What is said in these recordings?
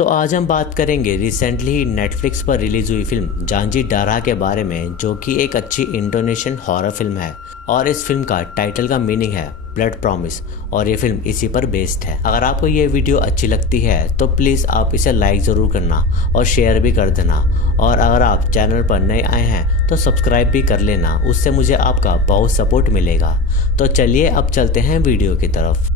तो आज हम बात करेंगे रिसेंटली ही नेटफ्लिक्स पर रिलीज हुई फिल्म जांजी डारा के बारे में, जो कि एक अच्छी इंडोनेशियन हॉरर फिल्म है। और इस फिल्म का टाइटल का मीनिंग है ब्लड प्रॉमिस, और ये फिल्म इसी पर बेस्ड है। अगर आपको ये वीडियो अच्छी लगती है तो प्लीज़ आप इसे लाइक ज़रूर करना और शेयर भी कर देना। और अगर आप चैनल पर नए आए हैं तो सब्सक्राइब भी कर लेना, उससे मुझे आपका बहुत सपोर्ट मिलेगा। तो चलिए अब चलते हैं वीडियो की तरफ।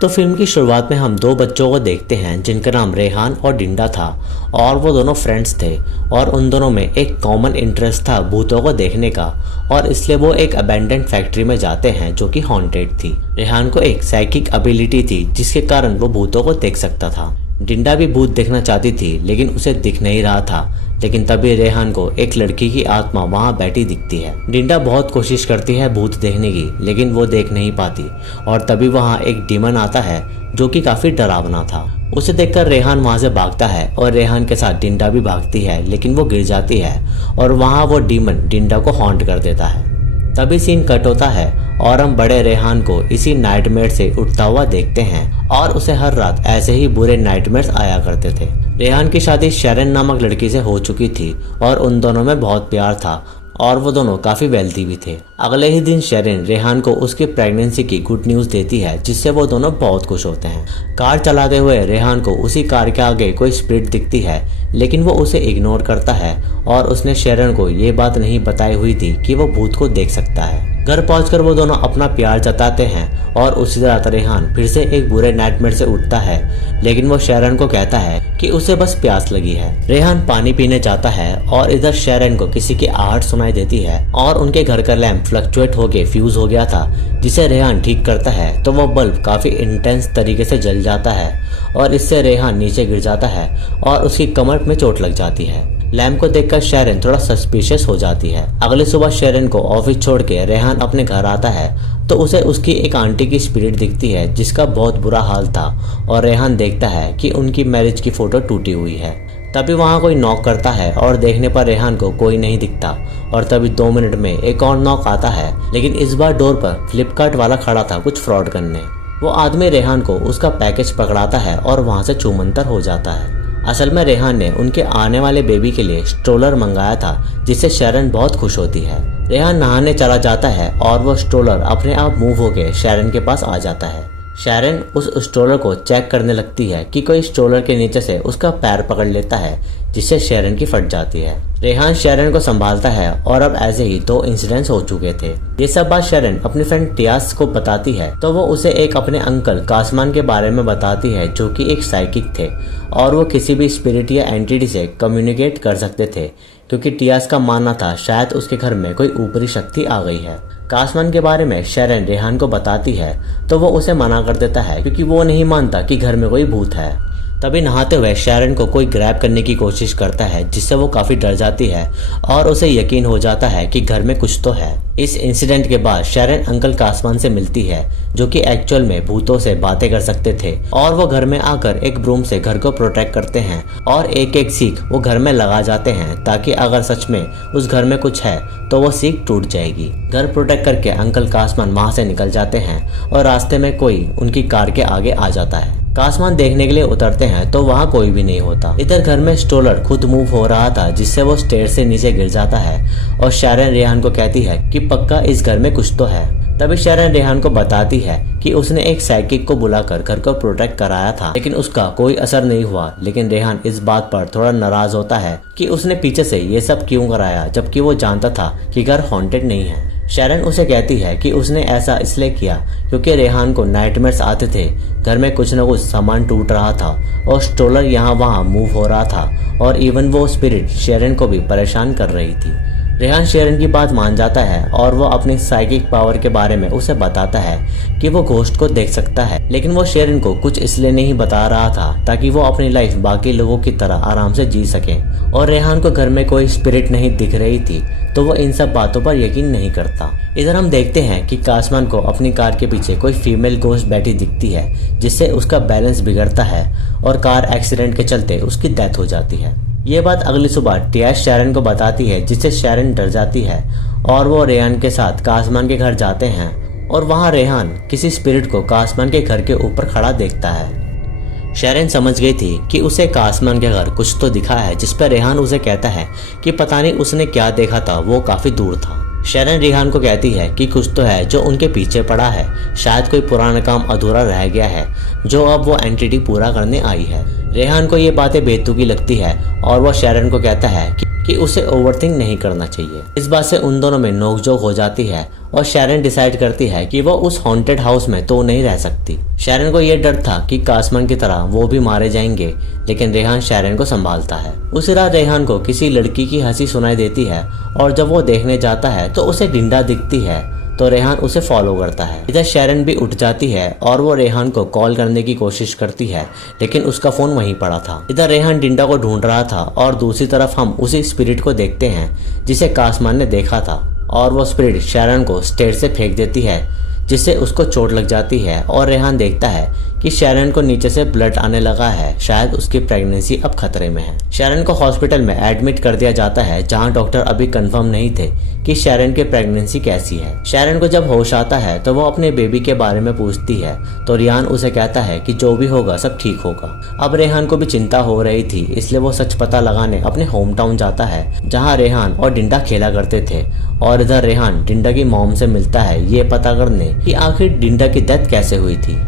तो फिल्म की शुरुआत में हम दो बच्चों को देखते हैं जिनका नाम रेहान और डिंडा था, और वो दोनों फ्रेंड्स थे और उन दोनों में एक कॉमन इंटरेस्ट था भूतों को देखने का, और इसलिए वो एक अबैंडन्ड फैक्ट्री में जाते हैं जो कि हॉन्टेड थी। रेहान को एक साइकिक एबिलिटी थी जिसके कारण वो भूतों को देख सकता था। डिंडा भी भूत देखना चाहती थी लेकिन उसे दिख नहीं रहा था। लेकिन तभी रेहान को एक लड़की की आत्मा वहां बैठी दिखती है। डिंडा बहुत कोशिश करती है भूत देखने की, लेकिन वो देख नहीं पाती। और तभी वहां एक डीमन आता है जो कि काफी डरावना था। उसे देखकर रेहान वहां से भागता है और रेहान के साथ डिंडा भी भागती है, लेकिन वो गिर जाती है और वहां वो डीमन डिंडा को हॉन्ट कर देता है। तभी सीन कट होता है और हम बड़े रेहान को इसी नाइटमेयर से उठता हुआ देखते हैं, और उसे हर रात ऐसे ही बुरे नाइटमेयर्स आया करते थे। रेहान की शादी शरण नामक लड़की से हो चुकी थी और उन दोनों में बहुत प्यार था, और वो दोनों काफी वेल्दी भी थे। अगले ही दिन शरण रेहान को उसकी प्रेगनेंसी की गुड न्यूज देती है, जिससे वो दोनों बहुत खुश होते हैं। कार चलाते हुए रेहान को उसी कार के आगे कोई स्पिरिट दिखती है, लेकिन वो उसे इग्नोर करता है और उसने शरण को ये बात नहीं बताई हुई थी कि वो भूत को देख सकता है। घर पहुंचकर वो दोनों अपना प्यार जताते हैं और उसी रात रेहान फिर से एक बुरे नाइटमेयर से उठता है, लेकिन वो शरण को कहता है कि उसे बस प्यास लगी है। रेहान पानी पीने जाता है और इधर शरण को किसी की आहट सुनाई देती है और उनके घर का लैंप फ्लक्चुएट होके फ्यूज हो गया था, जिसे रेहान ठीक करता है तो वो बल्ब काफी इंटेंस तरीके से जल जाता है और इससे रेहान नीचे गिर जाता है और उसकी कमर में चोट लग जाती है। लैम्प को देखकर शरण थोड़ा सस्पिशियस हो जाती है। अगली सुबह शरण को ऑफिस छोड़ के रेहान अपने घर आता है तो उसे उसकी एक आंटी की स्पिरिट दिखती है जिसका बहुत बुरा हाल था, और रेहान देखता है कि उनकी मैरिज की फोटो टूटी हुई है। तभी वहाँ कोई नॉक करता है और देखने पर रेहान को कोई नहीं दिखता, और तभी 2 मिनट में एक और नॉक आता है, लेकिन इस बार डोर पर फ्लिपकार्ट वाला खड़ा था कुछ फ्रॉड करने। वो आदमी रेहान को उसका पैकेज पकड़ाता है और वहाँ से छूमंतर हो जाता है। असल में रेहान ने उनके आने वाले बेबी के लिए स्ट्रोलर मंगाया था, जिससे शरण बहुत खुश होती है। रेहान नहाने चला जाता है और वो स्ट्रोलर अपने आप मूव होके शरण के पास आ जाता है। शरण उस स्ट्रोलर को चेक करने लगती है कि कोई स्ट्रोलर के नीचे से उसका पैर पकड़ लेता है, जिससे शरण की फट जाती है। रेहान शरण को संभालता है और अब ऐसे ही 2 इंसिडेंट्स हो चुके थे। ये सब बात शरण अपनी फ्रेंड टियास को बताती है तो वो उसे एक अपने अंकल कासमान के बारे में बताती है जो कि एक साइकिक थे, और वो किसी भी स्पिरिट या एंटिटी से कम्युनिकेट कर सकते थे, क्योंकि टियास का मानना था शायद उसके घर में कोई ऊपरी शक्ति आ गई है। कासमान के बारे में शरण रेहान को बताती है तो वो उसे मना कर देता है क्योंकि वो नहीं मानता कि घर में कोई भूत है। तभी नहाते हुए शरण को कोई ग्रैब करने की कोशिश करता है, जिससे वो काफी डर जाती है और उसे यकीन हो जाता है कि घर में कुछ तो है। इस इंसिडेंट के बाद शरण अंकल कासमान से मिलती है जो कि एक्चुअल में भूतों से बातें कर सकते थे, और वो घर में आकर एक ब्रूम से घर को प्रोटेक्ट करते हैं और एक एक सीख वो घर में लगा जाते हैं, ताकि अगर सच में उस घर में कुछ है तो वो सीख टूट जाएगी। घर प्रोटेक्ट करके अंकल कासमान वहां से निकल जाते हैं और रास्ते में कोई उनकी कार के आगे आ जाता है। कासमान देखने के लिए उतरते हैं तो वहाँ कोई भी नहीं होता। इधर घर में स्ट्रोलर खुद मूव हो रहा था, जिससे वो स्टेयर से नीचे गिर जाता है और शरण रेहान को कहती है कि पक्का इस घर में कुछ तो है। तभी शरण रेहान को बताती है कि उसने एक साइकिक को बुलाकर घर को प्रोटेक्ट कराया था, लेकिन उसका कोई असर नहीं हुआ। लेकिन रेहान इस बात पर थोड़ा नाराज होता है कि उसने पीछे से ये सब क्यों कराया, जबकि वो जानता था कि घर हॉन्टेड नहीं है। शरण उसे कहती है कि उसने ऐसा इसलिए किया क्योंकि रेहान को नाइटमेयर्स आते थे, घर में कुछ न कुछ सामान टूट रहा था और स्ट्रोलर यहाँ वहाँ मूव हो रहा था, और इवन वो स्पिरिट शरण को भी परेशान कर रही थी। रेहान शरण की बात मान जाता है और वो अपनी साइकिक पावर के बारे में उसे बताता है कि वो घोस्ट को देख सकता है, लेकिन वो शरण को कुछ इसलिए नहीं बता रहा था ताकि वो अपनी लाइफ बाकी लोगों की तरह आराम से जी सके। और रेहान को घर में कोई स्पिरिट नहीं दिख रही थी, तो वो इन सब बातों पर यकीन नहीं करता। इधर हम देखते हैं कि कासमान को अपनी कार के पीछे कोई फीमेल घोस्ट बैठी दिखती है, जिससे उसका बैलेंस बिगड़ता है और कार एक्सीडेंट के चलते उसकी डेथ हो जाती है। ये बात अगली सुबह टिया शैरन को बताती है, जिससे शैरन डर जाती है और वो रेहान के साथ कासमान के घर जाते हैं और वहाँ रेहान किसी स्पिरिट को कासमान के घर के ऊपर खड़ा देखता है। शैरन समझ गई थी कि उसे कासमान के घर कुछ तो दिखा है, जिस पर रेहान उसे कहता है कि पता नहीं उसने क्या देखा था, वो काफी दूर था। शैरन रेहान को कहती है कि कुछ तो है जो उनके पीछे पड़ा है, शायद कोई पुराना काम अधूरा रह गया है जो अब वो एंटिटी पूरा करने आई है। रेहान को ये बातें बेतुकी लगती है और वो शैरन को कहता है कि उसे ओवरथिंक नहीं करना चाहिए। इस बात से उन दोनों में नोकझोंक हो जाती है और शैरन डिसाइड करती है कि वो उस हॉन्टेड हाउस में तो नहीं रह सकती। शैरन को यह डर था कि कासमान की तरह वो भी मारे जाएंगे, लेकिन रेहान शैरन को संभालता है। उसी रात रेहान को किसी लड़की की हंसी सुनाई देती है और जब वो देखने जाता है तो उसे डिंडा दिखती है, तो रेहान उसे फॉलो करता है। इधर शैरन भी उठ जाती है और वो रेहान को कॉल करने की कोशिश करती है, लेकिन उसका फोन वहीं पड़ा था। इधर रेहान डिंडा को ढूंढ रहा था और दूसरी तरफ हम उसी स्पिरिट को देखते हैं जिसे कासमान ने देखा था, और वो स्पिरिट शैरन को स्टेयर से फेंक देती है, जिससे उसको चोट लग जाती है और रेहान देखता है कि शैरन को नीचे से ब्लड आने लगा है, शायद उसकी प्रेगनेंसी अब खतरे में है। शैरन को हॉस्पिटल में एडमिट कर दिया जाता है, जहां डॉक्टर अभी कंफर्म नहीं थे कि शैरन की प्रेगनेंसी कैसी है। शैरन को जब होश आता है तो वो अपने बेबी के बारे में पूछती है, तो रेहान उसे कहता है कि जो भी होगा सब ठीक होगा। अब रेहान को भी चिंता हो रही थी, इसलिए वो सच पता लगाने अपने होम टाउन जाता है, जहाँ रेहान और डिंडा खेला करते थे। और इधर रेहान डिंडा की मॉम से मिलता है, ये पता करने कि आखिर डिंडा की डेथ कैसे हुई थी।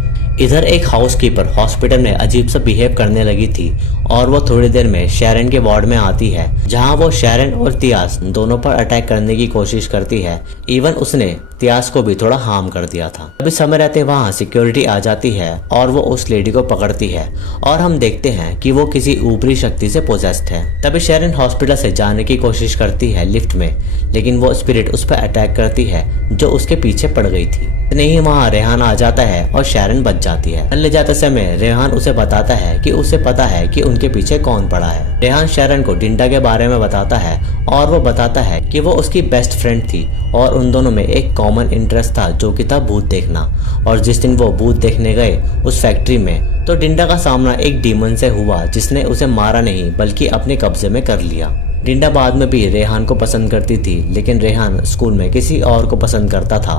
इधर एक हाउसकीपर हॉस्पिटल में अजीब सा बिहेव करने लगी थी और वो थोड़ी देर में शैरन के वार्ड में आती है, जहां वो शैरन और तियास दोनों पर अटैक करने की कोशिश करती है। इवन उसने तियास को भी थोड़ा हार्म कर दिया था। अभी समय रहते वहां सिक्योरिटी आ जाती है और वो उस लेडी को पकड़ती है और हम देखते हैं कि वो किसी ऊपरी शक्ति से पोजेस्ड है। तभी शैरन हॉस्पिटल से जाने की कोशिश करती है लिफ्ट में, लेकिन वो स्पिरिट उस पर अटैक करती है जो उसके पीछे पड़ गई थी। नहीं, वहाँ रेहान आ जाता है और शैरन बच जाती है। ले जाते समय रेहान उसे बताता है कि उसे पता है कि उनके पीछे कौन पड़ा है। रेहान शैरन को डिंडा के बारे में बताता है और वो बताता है कि वो उसकी बेस्ट फ्रेंड थी और उन दोनों में एक कॉमन इंटरेस्ट था, जो कि था भूत देखना। और जिस दिन वो भूत देखने गए उस फैक्ट्री में, तो डिंडा का सामना एक डीमन से हुआ, जिसने उसे मारा नहीं बल्कि अपने कब्जे में कर लिया। डिंडा बाद में भी रेहान को पसंद करती थी, लेकिन रेहान स्कूल में किसी और को पसंद करता था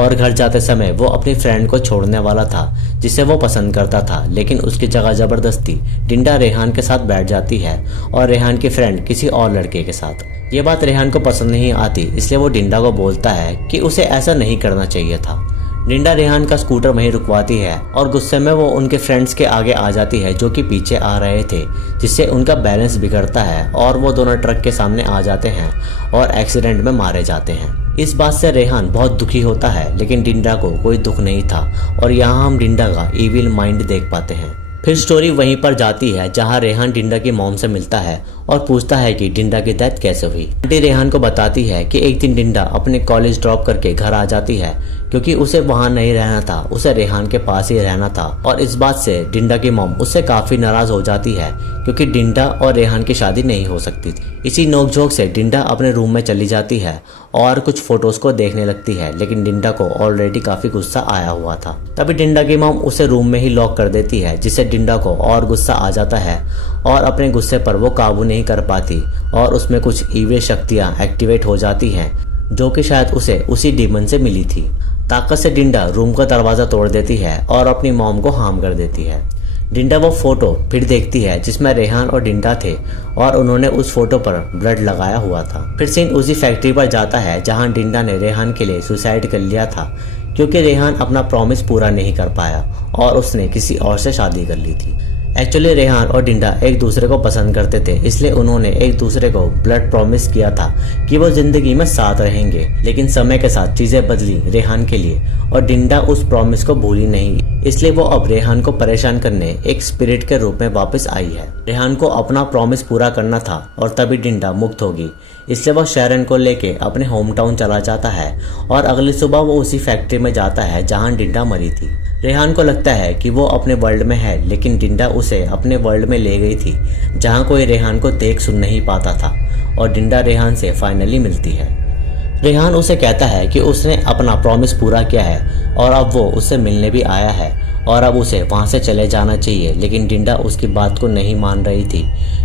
और घर जाते समय वो अपनी फ्रेंड को छोड़ने वाला था जिसे वो पसंद करता था, लेकिन उसकी जगह जबरदस्ती डिंडा रेहान के साथ बैठ जाती है और रेहान की फ्रेंड किसी और लड़के के साथ। ये बात रेहान को पसंद नहीं आती, इसलिए वो डिंडा को बोलता है कि उसे ऐसा नहीं करना चाहिए था। डिंडा रेहान का स्कूटर वहीं रुकवाती है और गुस्से में वो उनके फ्रेंड्स के आगे आ जाती है जो कि पीछे आ रहे थे, जिससे उनका बैलेंस बिगड़ता है और वो दोनों ट्रक के सामने आ जाते हैं और एक्सीडेंट में मारे जाते हैं। इस बात से रेहान बहुत दुखी होता है, लेकिन डिंडा को कोई दुख नहीं था और यहाँ हम डिंडा का इविल माइंड देख पाते हैं। फिर स्टोरी वहीं पर जाती है जहां रेहान डिंडा की मॉम से मिलता है और पूछता है कि डिंडा की डेथ कैसे हुई। आंटी रेहान को बताती है कि एक दिन डिंडा अपने कॉलेज ड्रॉप करके घर आ जाती है, क्योंकि उसे वहां नहीं रहना था, उसे रेहान के पास ही रहना था। और इस बात से डिंडा की मॉम उससे काफी नाराज हो जाती है, क्योंकि डिंडा और रेहान की शादी नहीं हो सकती थी। इसी नोकझोंक से डिंडा अपने रूम में चली जाती है और कुछ फोटोज को देखने लगती है, लेकिन डिंडा को ऑलरेडी काफी गुस्सा आया हुआ था। तभी डिंडा की मॉम उसे रूम में ही लॉक कर देती है, जिससे डिंडा को और गुस्सा आ जाता है और अपने गुस्से पर वो काबू नहीं कर पाती और उसमें कुछ ईविल शक्तियां एक्टिवेट हो जाती हैं, जो कि शायद उसे उसी डीमन से मिली थी। ताकत से डिंडा रूम का दरवाजा तोड़ देती है और अपनी मॉम को हार्म कर देती है। डिंडा वो फोटो फिर देखती है जिसमें रेहान और डिंडा थे और उन्होंने उस फोटो पर ब्लड लगाया हुआ था। फिर सीन उसी फैक्ट्री पर जाता है जहां डिंडा ने रेहान के लिए सुसाइड कर लिया था, क्योंकि रेहान अपना प्रॉमिस पूरा नहीं कर पाया और उसने किसी और से शादी कर ली थी। एक्चुअली रेहान और डिंडा एक दूसरे को पसंद करते थे, इसलिए उन्होंने एक दूसरे को ब्लड प्रॉमिस किया था कि वो जिंदगी में साथ रहेंगे। लेकिन समय के साथ चीजें बदली रेहान के लिए और डिंडा उस प्रॉमिस को भूली नहीं, इसलिए वो अब रेहान को परेशान करने एक स्पिरिट के रूप में वापस आई है। रेहान को अपना प्रॉमिस पूरा करना था और तभी डिंडा मुक्त होगी, इसलिए वो शैरन को लेके अपने होम टाउन चला जाता है और अगली सुबह वो उसी फैक्ट्री में जाता है जहां डिंडा मरी थी। रेहान को लगता है कि वो अपने वर्ल्ड में है, लेकिन डिंडा उसे अपने वर्ल्ड में ले गई थी जहां कोई रेहान को देख सुन नहीं पाता था और डिंडा रेहान से फाइनली मिलती है। रेहान उसे कहता है कि उसने अपना प्रॉमिस पूरा किया है और अब वो उससे मिलने भी आया है और अब उसे वहां से चले जाना चाहिए, लेकिन डिंडा उसकी बात को नहीं मान रही थी,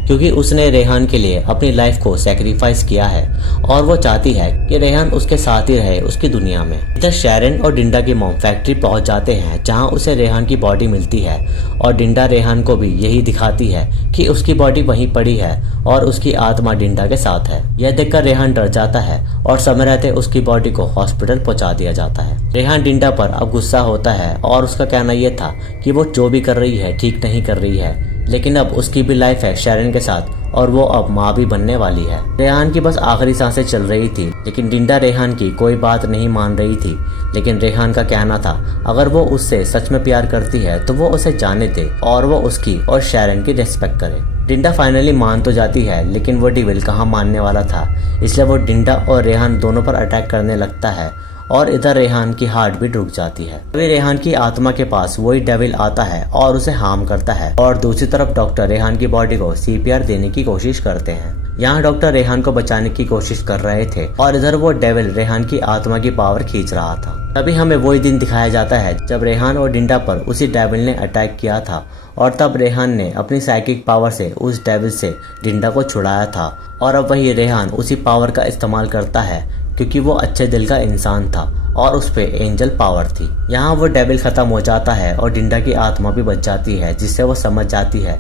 क्योंकि उसने रेहान के लिए अपनी लाइफ को सेक्रीफाइस किया है और वो चाहती है कि रेहान उसके साथ ही रहे उसकी दुनिया में। इधर शैरन और डिंडा की मॉम फैक्ट्री पहुंच जाते हैं जहां उसे रेहान की बॉडी मिलती है और डिंडा रेहान को भी यही दिखाती है कि उसकी बॉडी वहीं पड़ी है और उसकी आत्मा डिंडा के साथ है। यह देखकर रेहान डर जाता है और समय रहते उसकी बॉडी को हॉस्पिटल पहुंचा दिया जाता है। रेहान डिंडा पर अब गुस्सा होता है और उसका कहना यह था कि वो जो भी कर रही है ठीक नहीं कर रही है, लेकिन अब उसकी भी लाइफ है शैरन के साथ और वो अब माँ भी बनने वाली है। रेहान की बस आखिरी सांसें चल रही थी, लेकिन डिंडा रेहान की कोई बात नहीं मान रही थी। लेकिन रेहान का कहना था अगर वो उससे सच में प्यार करती है तो वो उसे जाने दे और वो उसकी और शैरन की रिस्पेक्ट करे। डिंडा फाइनली मान तो जाती है, लेकिन वो डेविल कहाँ मानने वाला था, इसलिए वो डिंडा और रेहान दोनों पर अटैक करने लगता है और इधर रेहान की हार्ट भी रुक जाती है। तभी रेहान की आत्मा के पास वही डेविल आता है और उसे हार्म करता है और दूसरी तरफ डॉक्टर रेहान की बॉडी को CPR देने की कोशिश करते हैं। यहाँ डॉक्टर रेहान को बचाने की कोशिश कर रहे थे और इधर वो डेविल रेहान की आत्मा की पावर खींच रहा था। तभी हमें वही दिन दिखाया जाता है जब रेहान और डिंडा पर उसी डेविल ने अटैक किया था और तब रेहान ने अपनी साइकिक पावर से उस डेविल से डिंडा को छुड़ाया था और अब वही रेहान उसी पावर का इस्तेमाल करता है क्योंकि वो अच्छे दिल का इंसान था और उस पे एंजल पावर थी। यहाँ वो डेविल खत्म हो जाता है और डिंडा की आत्मा भी बच जाती है, जिससे वो समझ जाती है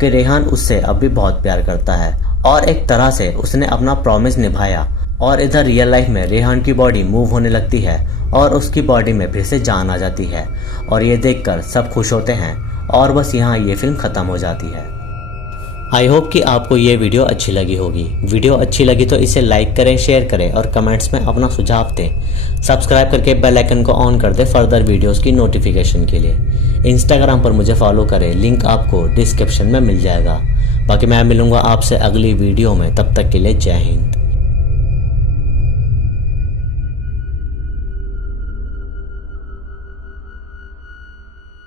कि रेहान उससे अब भी बहुत प्यार करता है और एक तरह से उसने अपना प्रॉमिस निभाया। और इधर रियल लाइफ में रेहान की बॉडी मूव होने लगती है और उसकी बॉडी में फिर से जान आ जाती है और ये देखकर सब खुश होते हैं और बस यहाँ ये फिल्म खत्म हो जाती है। आई होप कि आपको ये वीडियो अच्छी लगी होगी। वीडियो अच्छी लगी तो इसे लाइक करें, शेयर करें और कमेंट्स में अपना सुझाव दें। सब्सक्राइब करके बेल आइकन को ऑन कर दें फर्दर वीडियोस की नोटिफिकेशन के लिए। इंस्टाग्राम पर मुझे फॉलो करें, लिंक आपको डिस्क्रिप्शन में मिल जाएगा। बाकी मैं मिलूंगा आपसे अगली वीडियो में, तब तक के लिए जय हिंद।